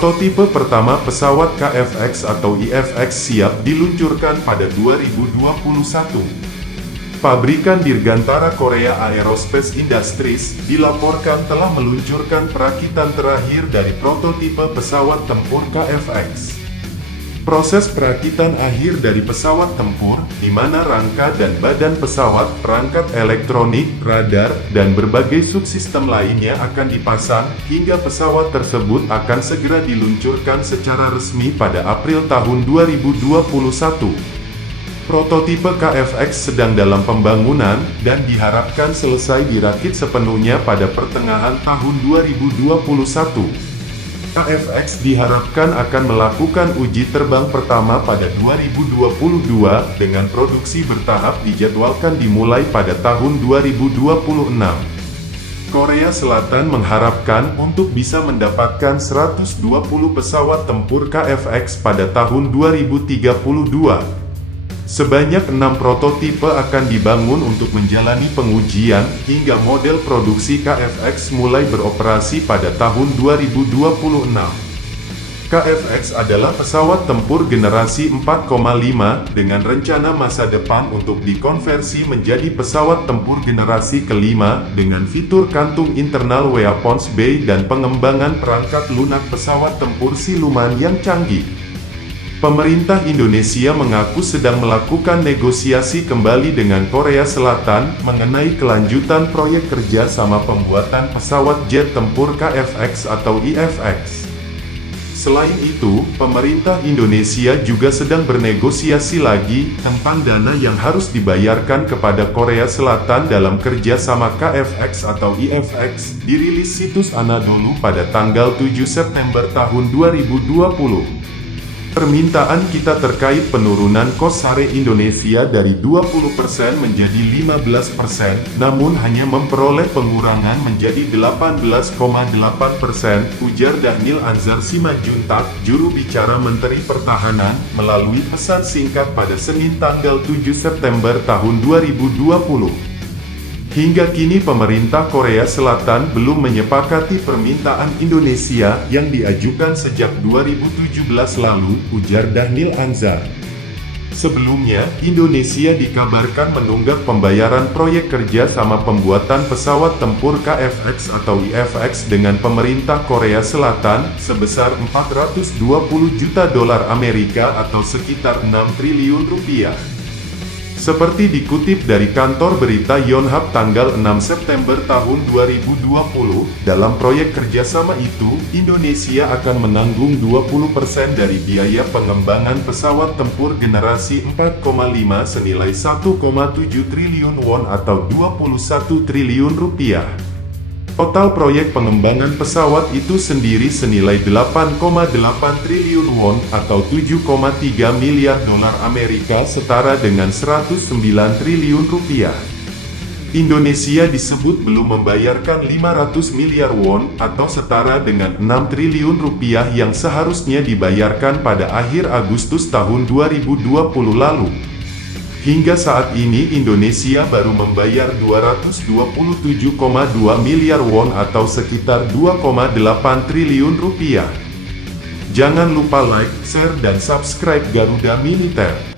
Prototipe pertama pesawat KFX atau IFX siap diluncurkan pada 2021. Pabrikan Dirgantara Korea Aerospace Industries dilaporkan telah meluncurkan perakitan terakhir dari prototipe pesawat tempur KFX. Proses perakitan akhir dari pesawat tempur, di mana rangka dan badan pesawat, perangkat elektronik, radar, dan berbagai subsistem lainnya akan dipasang, hingga pesawat tersebut akan segera diluncurkan secara resmi pada April tahun 2021. Prototipe KFX sedang dalam pembangunan, dan diharapkan selesai dirakit sepenuhnya pada pertengahan tahun 2021. KFX diharapkan akan melakukan uji terbang pertama pada 2022, dengan produksi bertahap dijadwalkan dimulai pada tahun 2026. Korea Selatan mengharapkan untuk bisa mendapatkan 120 pesawat tempur KFX pada tahun 2032. Sebanyak 6 prototipe akan dibangun untuk menjalani pengujian, hingga model produksi KFX mulai beroperasi pada tahun 2026. KFX adalah pesawat tempur generasi 4,5, dengan rencana masa depan untuk dikonversi menjadi pesawat tempur generasi kelima, dengan fitur kantung internal weapons bay dan pengembangan perangkat lunak pesawat tempur siluman yang canggih. Pemerintah Indonesia mengaku sedang melakukan negosiasi kembali dengan Korea Selatan mengenai kelanjutan proyek kerja sama pembuatan pesawat jet tempur KFX atau IFX. Selain itu, pemerintah Indonesia juga sedang bernegosiasi lagi tentang dana yang harus dibayarkan kepada Korea Selatan dalam kerja sama KFX atau IFX, dirilis situs Anadolu pada tanggal 7 September tahun 2020. Permintaan kita terkait penurunan kos sare Indonesia dari 20% menjadi 15%, namun hanya memperoleh pengurangan menjadi 18,8%, ujar Dhanil Anzar Simanjuntak, juru bicara Menteri Pertahanan, melalui pesan singkat pada Senin tanggal 7 September tahun 2020. Hingga kini pemerintah Korea Selatan belum menyepakati permintaan Indonesia yang diajukan sejak 2017 lalu, ujar Dhanil Anzar. Sebelumnya, Indonesia dikabarkan menunggak pembayaran proyek kerja sama pembuatan pesawat tempur KFX atau IFX dengan pemerintah Korea Selatan sebesar 420 juta dolar Amerika atau sekitar 6 triliun rupiah. Seperti dikutip dari kantor berita Yonhap tanggal 6 September tahun 2020, dalam proyek kerjasama itu, Indonesia akan menanggung 20% dari biaya pengembangan pesawat tempur generasi 4,5 senilai 1,7 triliun won atau 21 triliun rupiah. Total proyek pengembangan pesawat itu sendiri senilai 8,8 triliun won atau 7,3 miliar dolar Amerika setara dengan 109 triliun rupiah. Indonesia disebut belum membayarkan 500 miliar won atau setara dengan 6 triliun rupiah yang seharusnya dibayarkan pada akhir Agustus tahun 2020 lalu. Hingga saat ini Indonesia baru membayar 227,2 miliar won atau sekitar 2,8 triliun rupiah. Jangan lupa like, share dan subscribe Garuda Militer.